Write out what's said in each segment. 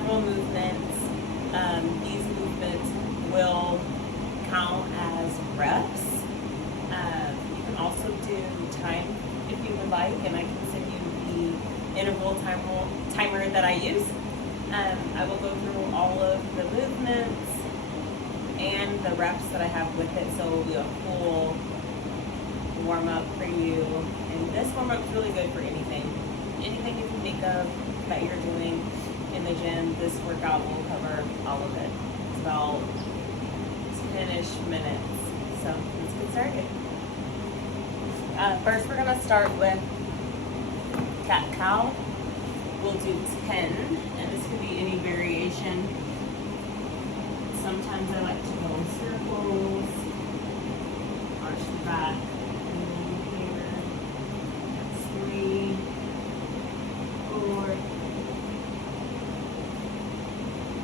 several movements. These movements will count as reps. You can also do time if you would like, and I can send you the interval timer that I use. I will go through all of the movements and the reps that I have with it, so it will be a full warm up for you. And this warm up is really good for anything you can think of that you're doing in the gym. This workout will cover all of it. It's about 10-ish minutes. So let's get started. First, we're gonna start with cat-cow. We'll do 10, and this could be any variation. Sometimes I like to go in circles, arch the back, and then here. That's 3, 4,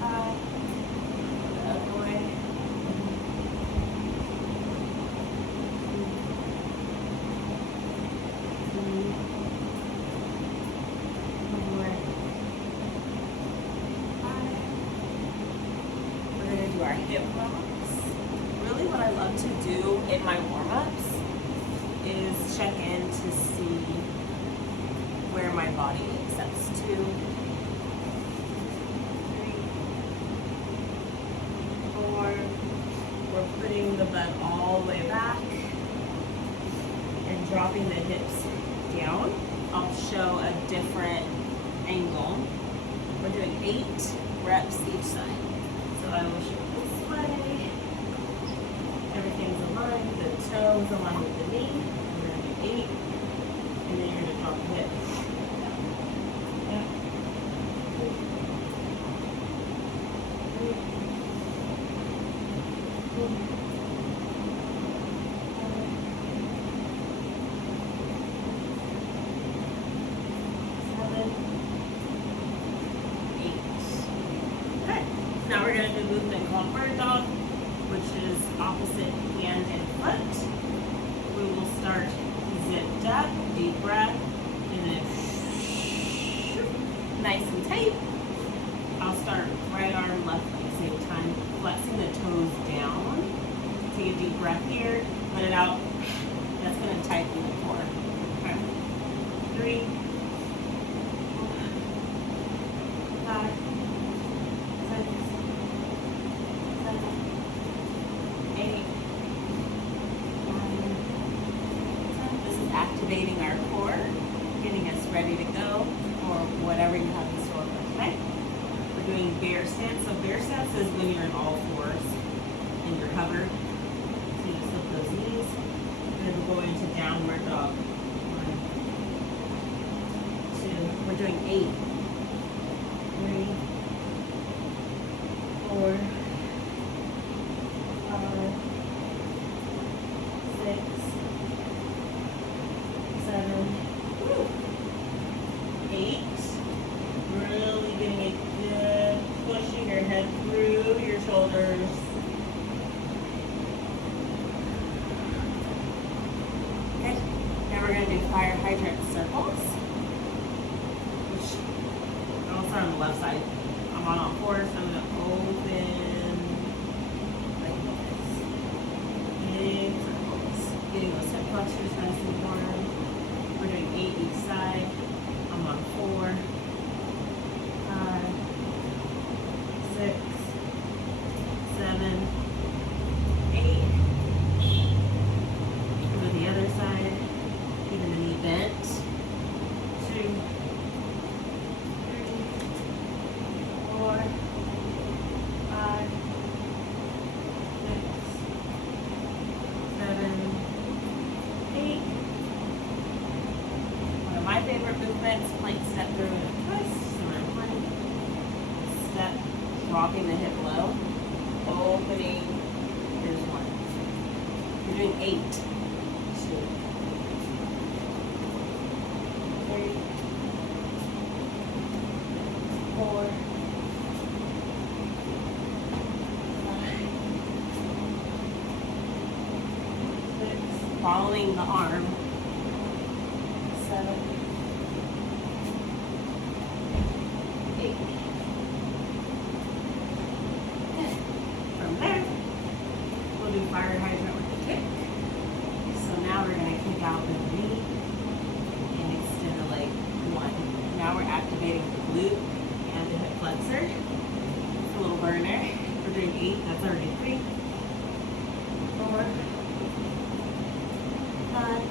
5. The other way. 4, 5. We're going to do our hip rocks. Really what I love to do in my warm-ups is check in to see where my body accepts to. 3, 4. We're putting the butt all the way back and dropping the hips down. I'll show a different angle. We're doing 8 reps each side. So I will show this way. Everything's aligned, the toes aligned with the knee. We're going to do 8, and then you're going to drop the hips. Yeah. 3, 4, 5, 7, 8. Okay. Now we're going to do a movement called bird dog, which is opposite hand and foot. We will start zipped up, deep breath, and then nice and tight. I'll start right arm, left at the same time, flexing the toes down. Take a deep breath here, let it out. That's going to tighten the core. Okay. 3, 4, 5, 6, 7, 8, 9, 10. This is activating our core, getting us ready to go for whatever you have in store for today. We're doing bear stance. So bear stance is when you're in all fours and you're covered. So you just lift those knees. And then we'll go into downward dog. 1, 2. We're doing 8. 3, 4, 5, 6, 7, 8. Really getting a good pushing your head through your shoulders. Okay, now we're going to do fire hydrant circles, which I'll start on the left side. I'm on all fours. I'm going to open like this. Big circles. Getting those hip flexors nice and warm. We're doing 8 each side. I'm on 4, 5, 6, 7, 8. Go to the other side. Keeping the knee bent. 2, 3, 4, 5, 6, 7, 8. One of my favorite movements, plank step through and a twist. So I'm plank, step, dropping the hip low, opening. Here's 1. You're doing 8. 2, 3, 4, 5, 6. Following the arm. 7, 8. fire hydrant with the kick. So now we're going to kick out the knee and extend the leg. 1. Now we're activating the glute and the hip flexor. It's a little burner. We're doing 8. That's already 3. 4. 5.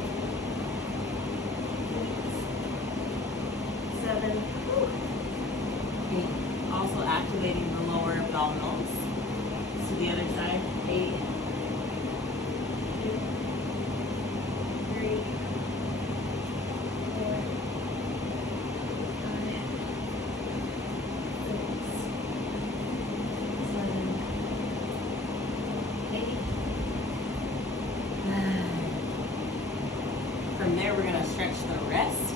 6. 7. 8. Also activating the lower abdominals. To the other side. 8. 2. 3. 4. 5. 6. 7. 8. 9. From there, we're going to stretch the wrist.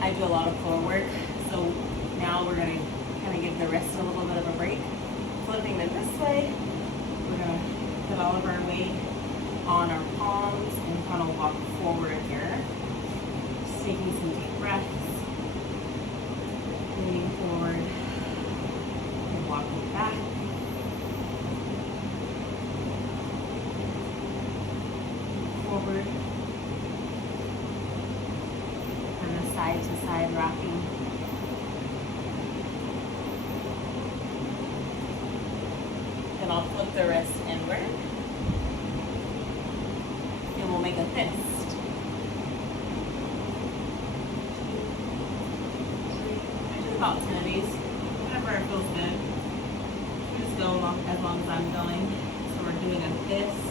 I do a lot of floor work, so now we're going to kind of give the wrist a little bit of a break. Flipping it this way, we're going to put all of our weight on our palms and kind of walk forward here. Just taking some deep breaths, leaning forward, and walking back. Forward, and a side to side rocking. Then I'll flip the wrist inward. And we'll make a fist. 2, 3. I do about 10 of these. Whenever it feels good. Just go as long as I'm going. So we're doing a fist.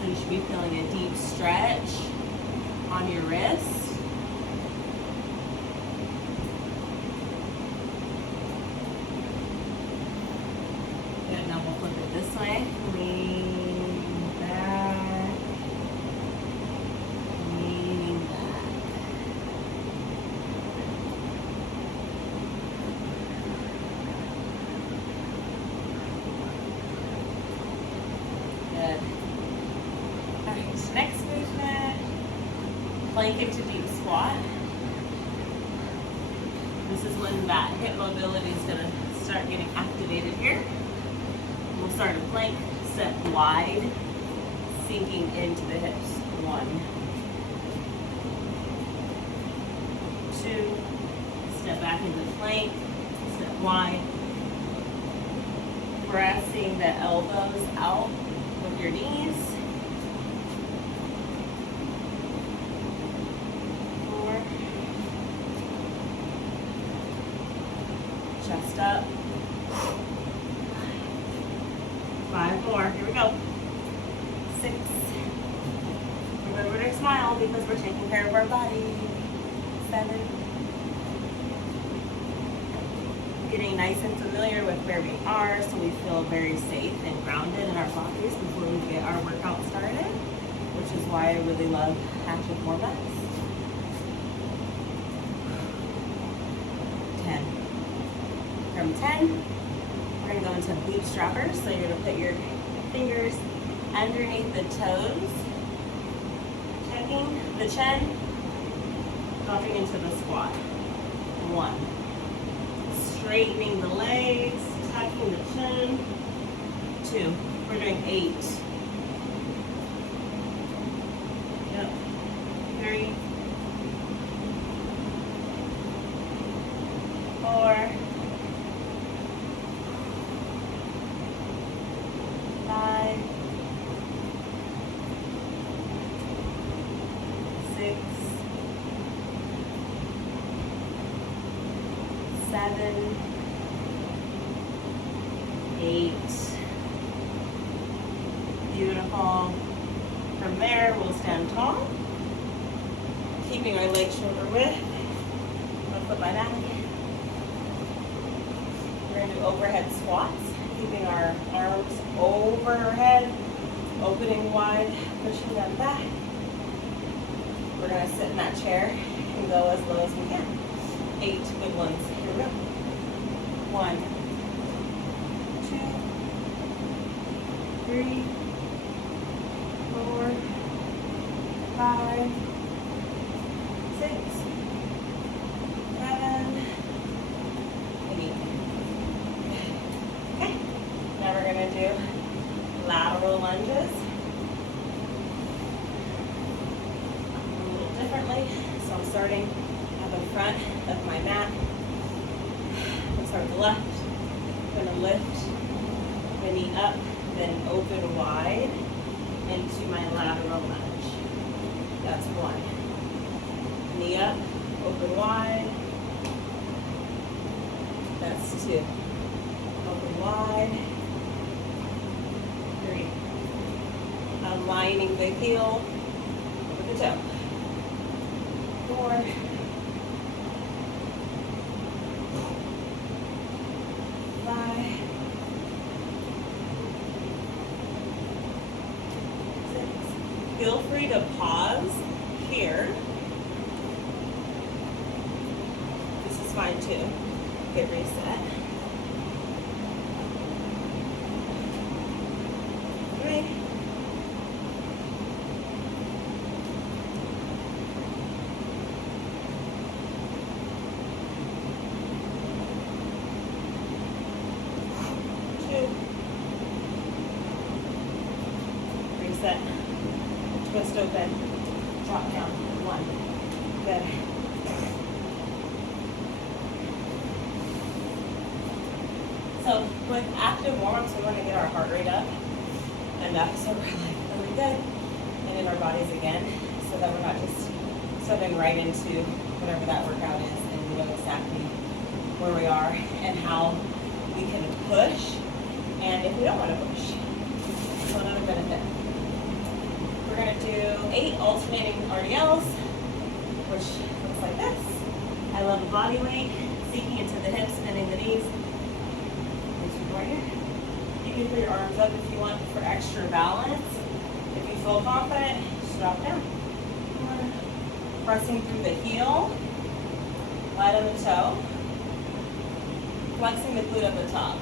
So you should be feeling a deep stretch on your wrist. Good, now we'll flip it this way. Lean back. Leaning back. Good. Alright, next movement. Plank into deep squat. This is when that hip mobility is going to start getting activated here. We'll start a plank, step wide, sinking into the hips. 1, 2, step back into plank, step wide, pressing the elbows out with your knees. 4, chest up. 5 more. Here we go. 6. Remember to smile because we're taking care of our body. 7. Getting nice and familiar with where we are so we feel very safe and grounded in our bodies before we get our workout started, which is why I really love active warm-ups. 10. From 10, we're going to go into Bootstrappers. So you're going to put your fingers underneath the toes, checking the chin, dropping into the squat. 1. Straightening the legs, tucking the chin. 2. We're doing 8. Yep. 3. 4. 5. 6. 7. 8. Beautiful. From there, we'll stand tall, keeping our legs shoulder width. I'll put my back. We're going to do overhead squats, keeping our arms over our head, opening wide, pushing them back. We're going to sit in that chair and go as low as we can. 8 good ones. Here we go. 1, 2, 3, 4, 5, 6, 7, 8. Okay. Now we're going to do lateral lunges. starting at the front of my mat. I'll start with the left. I'm gonna lift the knee up, then open wide into my lateral lunge. That's one. Knee up, open wide. That's two. Open wide. Three. Aligning the heel with the toe. Four. Five. Six. Feel free to pause here. This is fine too. Get reset. 3. Reset. Twist open. Drop down. 1. Good. So with active warm-ups, we want to get our heart rate up enough so we're like really good and in our bodies again, so that we're not just stepping right into whatever that workout is and we know exactly where we are and how we can push, and if we don't want to push. So another benefit. We're going to do 8 alternating RDLs, which looks like this. I love the body weight, sinking into the hips, bending the knees. Right here. You can put your arms up if you want for extra balance. If you feel confident, just drop down. Pressing through the heel, light on the toe, flexing the glute at the top.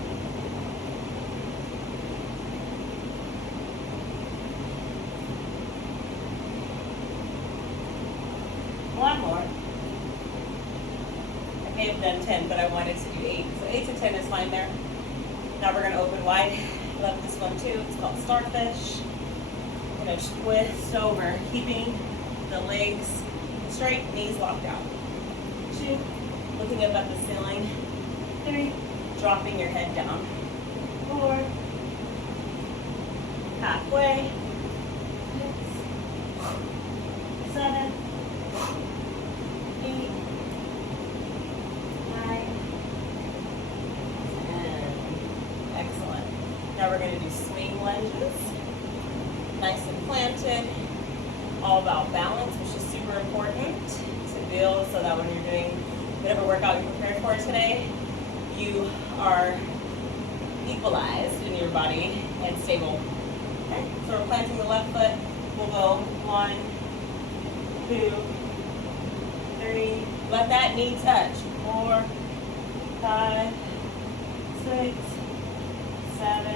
One more. I may have done 10, but I wanted to do 8. So 8 to 10 is fine there. Now we're going to open wide. Love this one too. It's called Startfish. We're going to twist over, keeping the legs straight, knees locked out. 2, looking up at the ceiling. 3, dropping your head down. 4, halfway. 6, 7, 8, 9. Excellent. Now we're going to do swing lunges. Nice and planted. All about balance, which is super important to build so that when you're doing whatever workout you're prepared for today, you are equalized in your body and stable. Okay, so we're planting the left foot. We'll go 1, 2, 3. Let that knee touch. 4, 5, 6, 7,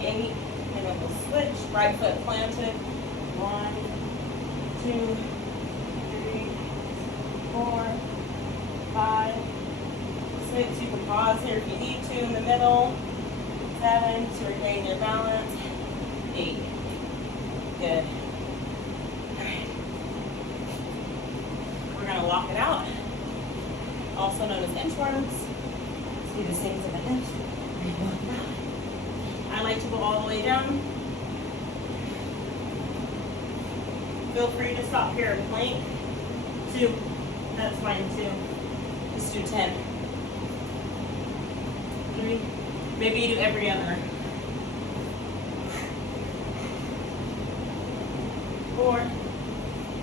8, and then we'll switch. Right foot planted. 1, 2, 3, 4, 5, 6. You can pause here if you need to in the middle. 7 to regain your balance. 8. Good. All right. We're going to walk it out, also known as inchworms. Do the same to the hips. I like to go all the way down. Feel free to stop here and plank. 2, that's fine too. Just do 10. 3, maybe you do every other. 4,